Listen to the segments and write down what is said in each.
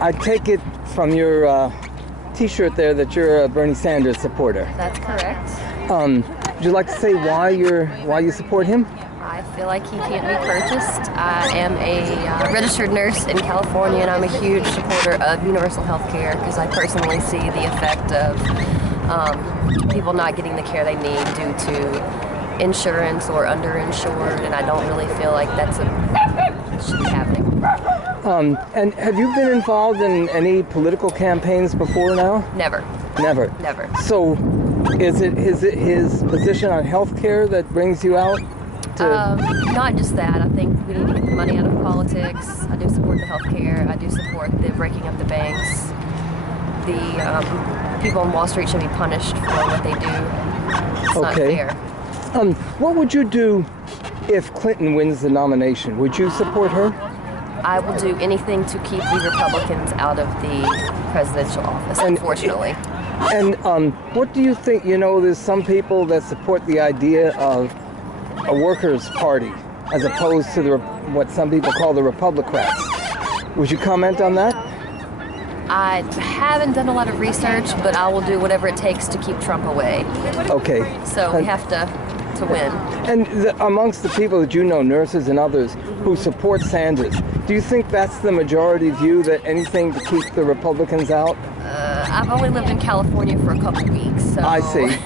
I take it from your T-shirt there that you're a Bernie Sanders supporter. That's correct. Would you like to say why you support him? I feel like he can't be purchased. I am a registered nurse in California, and I'm a huge supporter of universal health care because I personally see the effect of people not getting the care they need due to insurance or underinsured, and I don't really feel like that should be happening. And have you been involved in any political campaigns before now? Never. Never? Never. So is it his position on health care that brings you out? Not just that. I think we need to get the money out of politics. I do support the health care. I do support the breaking up the banks. The people on Wall Street should be punished for what they do. It's not fair. What would you do if Clinton wins the nomination? Would you support her? I will do anything to keep the Republicans out of the presidential office, unfortunately. And what do you think? You know, there's some people that support the idea of a workers' party as opposed to what some people call the Republicrats. Would you comment on that? I haven't done a lot of research, but I will do whatever it takes to keep Trump away. Okay. So we have to win. And amongst the people that you know, nurses and others, who support Sanders, do you think that's the majority view, that anything to keep the Republicans out? I've only lived in California for a couple weeks, so I see.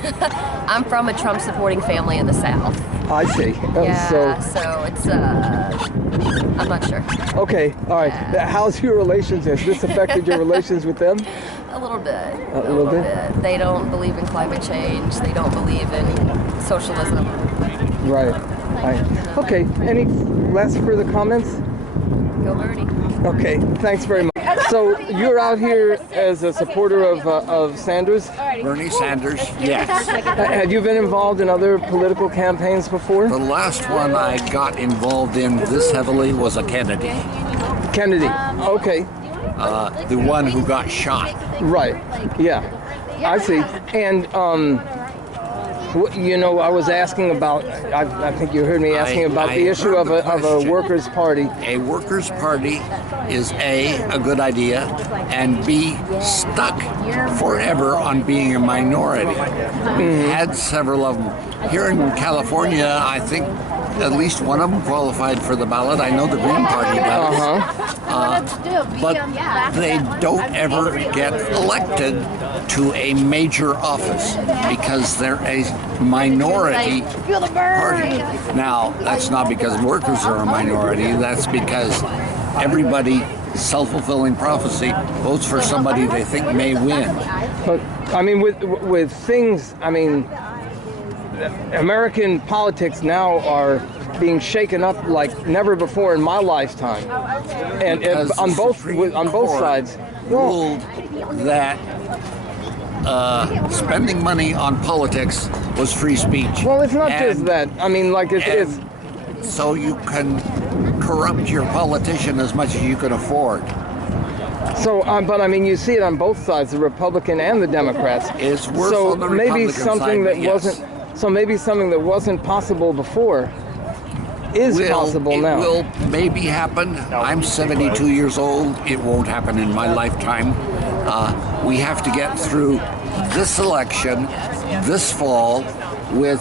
I'm from a Trump-supporting family in the South. I see. Yeah, so it's, I'm not sure. Okay, all right. Yeah. How's your relations? Has this affected your relations with them? A little bit. A little bit? They don't believe in climate change. They don't believe in socialism. Right. Okay, any last further comments? Go Bernie. Okay, thanks very much. So you're out here as a supporter of Sanders? Bernie Sanders, yes. Have you been involved in other political campaigns before? The last one I got involved in this heavily was a Kennedy. Kennedy, okay. The one who got shot. Right, yeah, I see. And, you know, I was asking about, I think you heard me asking about the issue of a workers' party. A workers' party is A, good idea, and B, stuck forever on being a minority. We've had several of them. Here in California, I think at least one of them qualified for the ballot. I know the Green Party does. But they don't ever get elected to a major office because they're a minority party. Now, that's not because workers are a minority. That's because everybody, self-fulfilling prophecy, votes for somebody they think may win. But, I mean, with things, I mean, American politics now are being shaken up like never before in my lifetime, and on both sides. Ruled that spending money on politics was free speech. Well, it's not just that. I mean, like it's so you can corrupt your politician as much as you can afford. So, but I mean, you see it on both sides, the Republican and the Democrats. It's worse on the Republican side, So maybe something that wasn't possible before is possible now. It will maybe happen. I'm 72 years old. It won't happen in my lifetime. We have to get through this election this fall with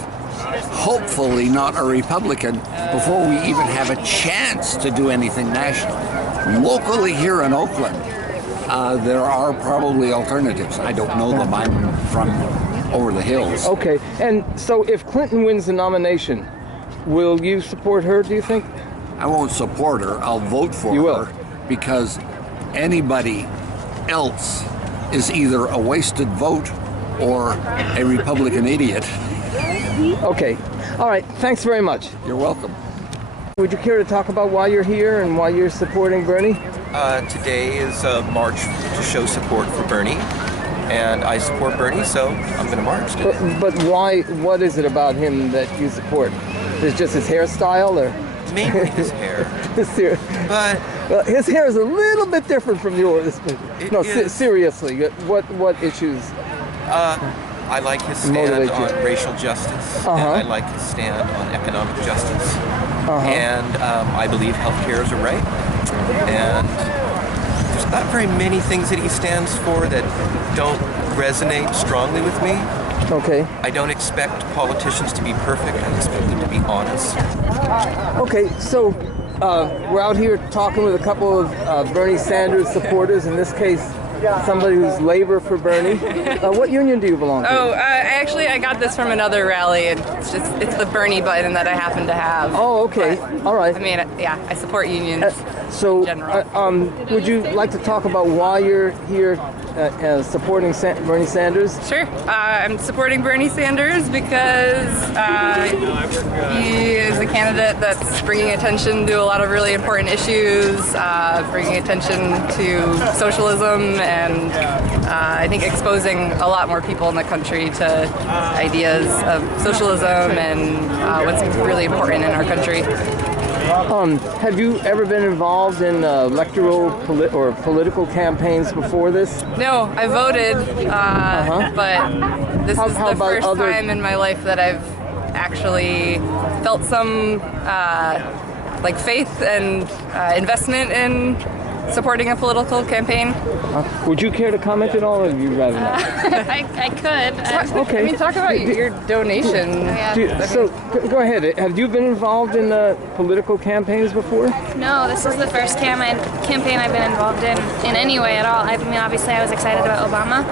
hopefully not a Republican before we even have a chance to do anything national. Locally here in Oakland, there are probably alternatives. I don't know them. I'm from over the hills. Okay, and so if Clinton wins the nomination, will you support her, do you think? I won't support her. I'll vote for her because anybody else is either a wasted vote or a Republican idiot. Okay. All right. Thanks very much. You're welcome. Would you care to talk about why you're here and why you're supporting Bernie? Today is a march to show support for Bernie. And I support Bernie, so I'm going to march today. But why? What is it about him that you support? Is it just his hairstyle, or mainly his hair? But well, his hair is a little bit different from yours. No, seriously, what issues? I like his stand on racial justice, and I like his stand on economic justice, and I believe healthcare is a right, and there's not very many things that he stands for that don't resonate strongly with me. Okay. I don't expect politicians to be perfect. I expect them to be honest. Okay, so we're out here talking with a couple of Bernie Sanders supporters, in this case, somebody who's labor for Bernie. What union do you belong to? I got this from another rally. It's the Bernie button that I happen to have. Oh, okay. But, all right. I mean, yeah, I support unions. So, in general. would you like to talk about why you're here supporting Bernie Sanders? Sure. I'm supporting Bernie Sanders because he is a candidate that's bringing attention to a lot of really important issues, bringing attention to socialism, and I think exposing a lot more people in the country to ideas of socialism and what's really important in our country. Have you ever been involved in electoral or political campaigns before this? No, I voted, but this is the first time in my life that I've actually felt some faith and investment in supporting a political campaign. Would you care to comment at all, or would you rather not? I could. Okay. I mean, talk about your donation. Go ahead. Have you been involved in political campaigns before? No, this is the first campaign I've been involved in any way at all. I mean, obviously I was excited about Obama,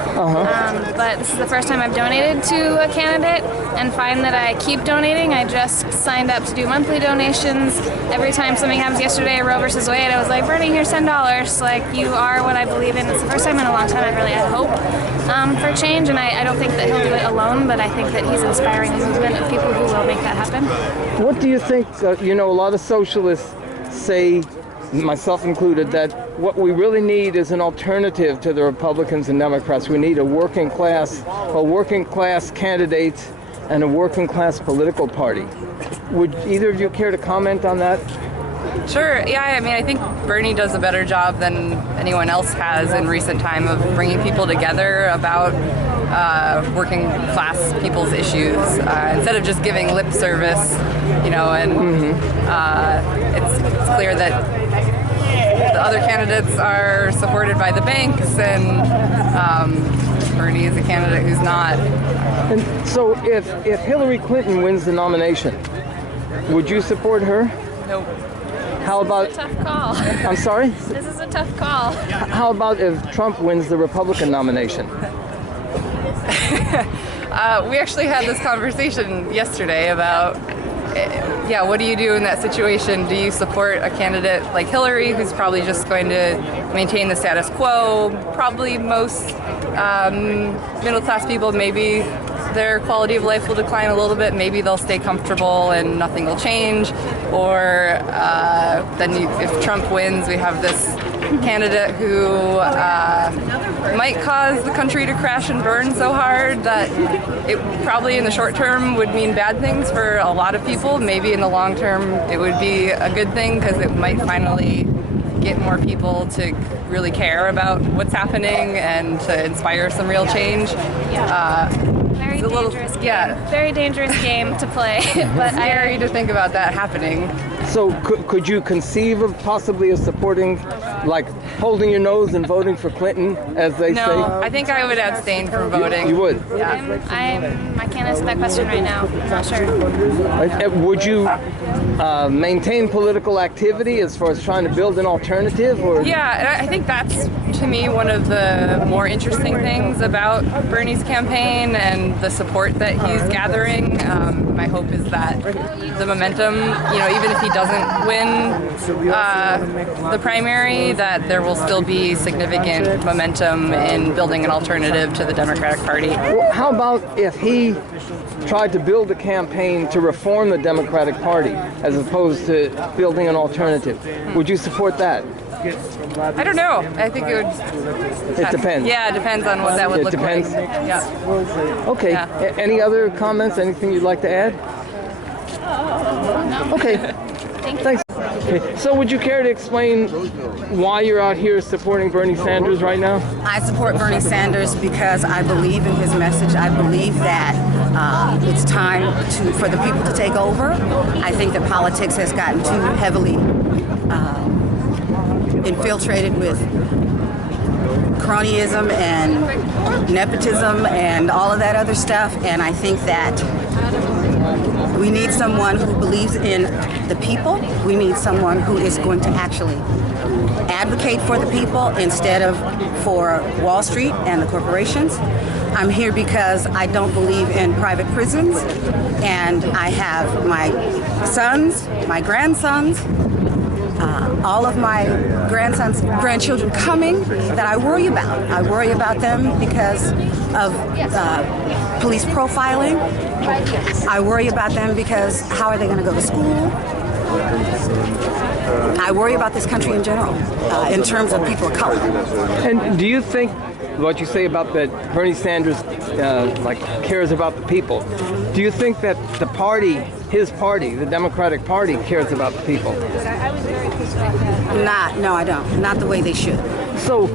but this is the first time I've donated to a candidate and find that I keep donating. I just signed up to do monthly donations. Every time something happens, yesterday Roe versus Wade, I was like, Bernie, here's $10. Like, you are what I believe in. It's the first time in a long time I've really had hope for change, and I don't think that he'll do it alone, but I think that he's inspiring a movement of people who will make that happen. What do you think, a lot of socialists say, myself included, that what we really need is an alternative to the Republicans and Democrats. We need a working class candidate and a working class political party. Would either of you care to comment on that? Sure. Yeah, I mean, I think Bernie does a better job than anyone else has in recent time of bringing people together about working class people's issues instead of just giving lip service, and it's clear that the other candidates are supported by the banks, and Bernie is a candidate who's not. And so if Hillary Clinton wins the nomination, would you support her? Nope. How about? This is a tough call. I'm sorry? This is a tough call. How about if Trump wins the Republican nomination? We actually had this conversation yesterday about, what do you do in that situation? Do you support a candidate like Hillary, who's probably just going to maintain the status quo? Probably most middle-class people, maybe their quality of life will decline a little bit. Maybe they'll stay comfortable and nothing will change. Or if Trump wins, we have this candidate who might cause the country to crash and burn so hard that it probably in the short term would mean bad things for a lot of people. Maybe in the long term it would be a good thing because it might finally get more people to really care about what's happening and to inspire some real change. Very dangerous game. Very dangerous game to play. But scary to think about that happening. So could you conceive of possibly supporting, like holding your nose and voting for Clinton, as they say? No, I think I would abstain from voting. You would? Yeah. I can't answer that question right now. I'm not sure. Would you maintain political activity as far as trying to build an alternative? Or? Yeah, I think that's, to me, one of the more interesting things about Bernie's campaign and the support that he's gathering. My hope is that the momentum, even if he doesn't win the primary, that there will still be significant momentum in building an alternative to the Democratic Party. Well, how about if he tried to build a campaign to reform the Democratic Party as opposed to building an alternative? Would you support that? I don't know. I think it would... It depends. Yeah, it depends on what that would look like. It depends? Yeah. Okay. Yeah. Any other comments? Anything you'd like to add? No. Okay. Thanks. Okay. So would you care to explain why you're out here supporting Bernie Sanders right now? I support Bernie Sanders because I believe in his message. I believe that it's time for the people to take over. I think that politics has gotten too heavily infiltrated with cronyism and nepotism and all of that other stuff. And I think that we need someone who believes in the people. We need someone who is going to actually advocate for the people instead of for Wall Street and the corporations. I'm here because I don't believe in private prisons, and I have my sons, my grandsons, all of my grandchildren coming that I worry about. I worry about them because of police profiling. I worry about them because how are they going to go to school? I worry about this country in general, in terms of people of color. And do you think what you say about that Bernie Sanders cares about the people? Do you think that the party, his party, the Democratic Party, cares about the people? No, I don't. Not the way they should. So,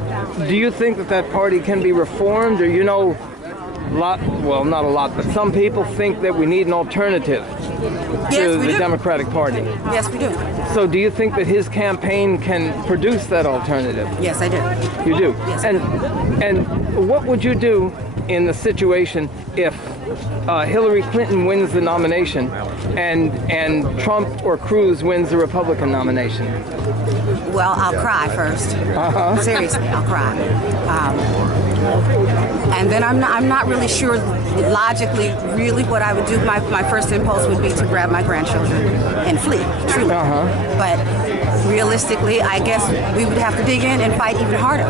do you think that that party can be reformed, or not a lot, but some people think that we need an alternative to the Democratic Party? Yes, we do. So do you think that his campaign can produce that alternative? Yes, I do. You do? Yes. And what would you do in the situation if Hillary Clinton wins the nomination and Trump or Cruz wins the Republican nomination? Well, I'll cry first. Seriously, I'll cry. And then I'm not really sure logically really what I would do. My first impulse would be to grab my grandchildren and flee, truly. But realistically, I guess we would have to dig in and fight even harder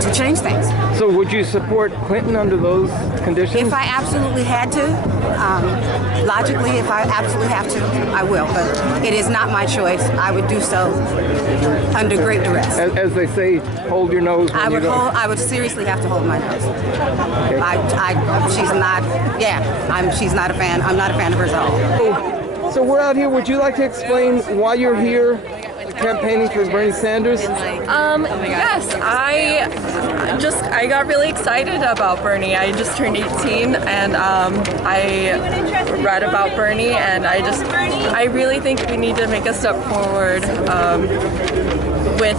to change things. So would you support Clinton under those conditions? If I absolutely had to, logically, if I absolutely have to, I will. But it is not my choice. I would do so under great duress. As they say, hold your nose. I would seriously have to hold my nose. Okay. She's not a fan. I'm not a fan of hers at all. So we're out here. Would you like to explain why you're here campaigning for Bernie Sanders? Yes, I got really excited about Bernie. I just turned 18 and I read about Bernie, and I really think we need to make a step forward with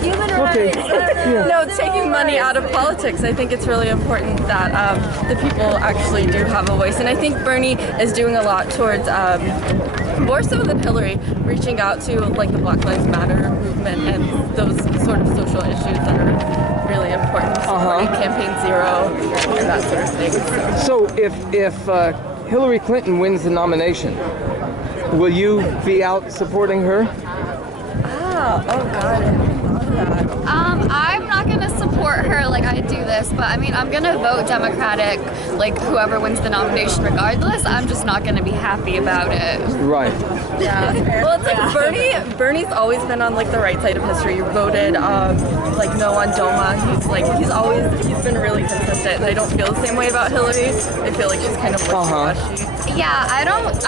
human rights. No, taking money out of politics. I think it's really important that the people actually do have a voice, and I think Bernie is doing a lot towards more so than Hillary, reaching out to like the Black Lives Matter movement and those sort of social issues that are really important, supporting Campaign Zero and that sort of thing. So if Hillary Clinton wins the nomination, will you be out supporting her? Oh God. I'm not gonna support her like I do this, but I mean I'm gonna vote Democratic, like whoever wins the nomination regardless. I'm just not gonna be happy about it. Right. Yeah. Well, it's like Bernie's always been on like the right side of history. He voted like no on DOMA. He's been really consistent, and I don't feel the same way about Hillary. I feel like she's kind of wishy-washy. Yeah, I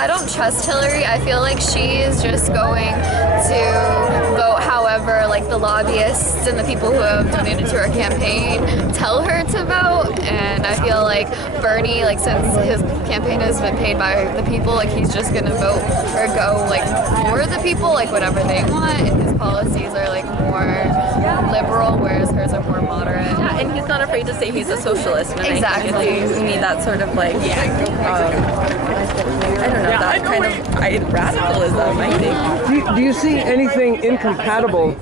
don't trust Hillary. I feel like she's just going to vote however like the lobbyists and the people who have donated to her campaign tell her to vote. And I feel like Bernie, like since his campaign has been paid by the people, like he's just gonna vote or go like for the people, like whatever they want. And his policies are like more liberal, whereas hers are more moderate. Yeah, and he's not afraid to say he's a socialist. And Exactly. I think we need that sort of like, I don't know, that kind of radicalism, I think. Do you see anything incompatible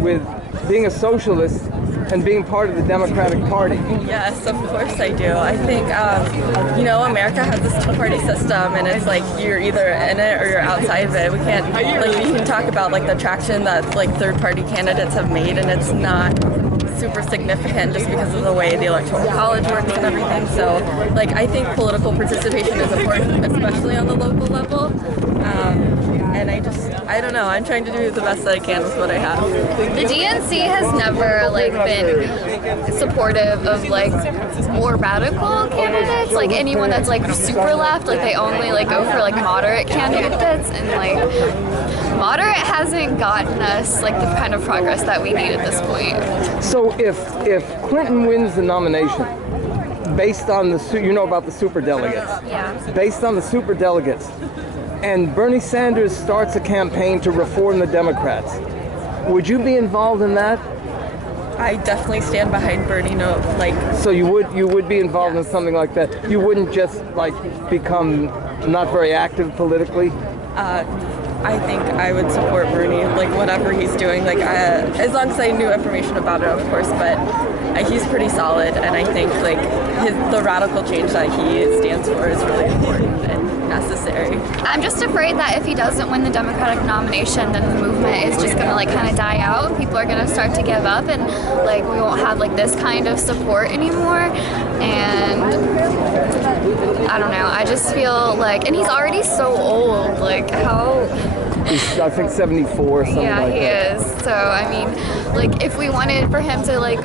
with being a socialist and being part of the Democratic Party? Yes, of course I do. I think, America has this two-party system, and it's like you're either in it or you're outside of it. We can't, you can talk about like the traction that like third-party candidates have made, and it's not super significant just because of the way the electoral college works and everything. So, like, I think political participation is important, especially on the local level. And I don't know, I'm trying to do the best that I can with what I have. The DNC has never like been supportive of like more radical candidates, like anyone that's like super left, like they only like go for like moderate candidates, and like moderate hasn't gotten us like the kind of progress that we need at this point. So if Clinton wins the nomination, based on the about the super delegates, Yeah. based on the super delegates, and Bernie Sanders starts a campaign to reform the Democrats, would you be involved in that? I definitely stand behind Bernie. No, like So you would be involved in something like that. You wouldn't just like become not very active politically. I think I would support Bernie, like whatever he's doing. Like as long as I knew information about it, of course. But he's pretty solid, and I think like the radical change that he stands for is really important and necessary. I'm just afraid that if he doesn't win the Democratic nomination, then the movement is just gonna like kind of die out. People are gonna start to give up, and like we won't have like this kind of support anymore. And I don't know. I just feel like, and he's already so old. Like how? He's, I think 74 or something Yeah, like he that. is. So I mean, like if we wanted for him to like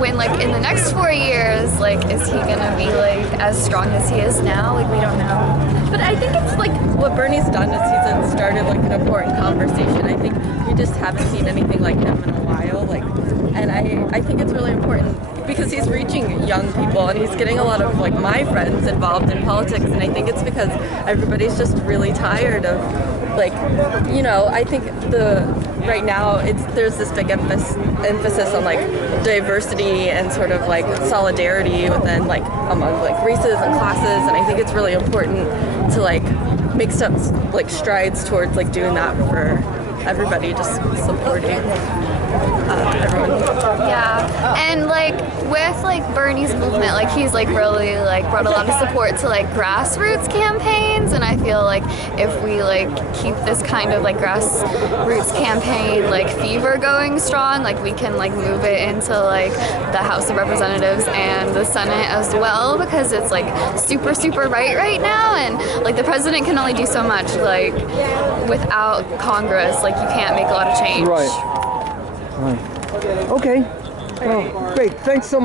win like in the next 4 years, like is he gonna be like as strong as he is now? Like we don't know. But I think it's like what Bernie's done is he's started like an important conversation. I think we just haven't seen anything like him in a while. Like, and I think it's really important because he's reaching young people and he's getting a lot of like my friends involved in politics. And I think it's because everybody's just really tired of like, you know, I think right now there's this big emphasis on like diversity and sort of like solidarity within like among like races and classes, and I think it's really important to like make some like strides towards like doing that for everybody, just supporting everyone. Yeah, and like with like Bernie's movement, like he's like really like brought a lot of support to like grassroots campaigns, and I feel like if we like keep this kind of like grassroots campaign like fever going strong, like we can like move it into like the House of Representatives and the Senate as well, because it's like super right now, and like the president can only do so much. Like without Congress, like you can't make a lot of change. Right. Okay. Well, great. Thanks so much.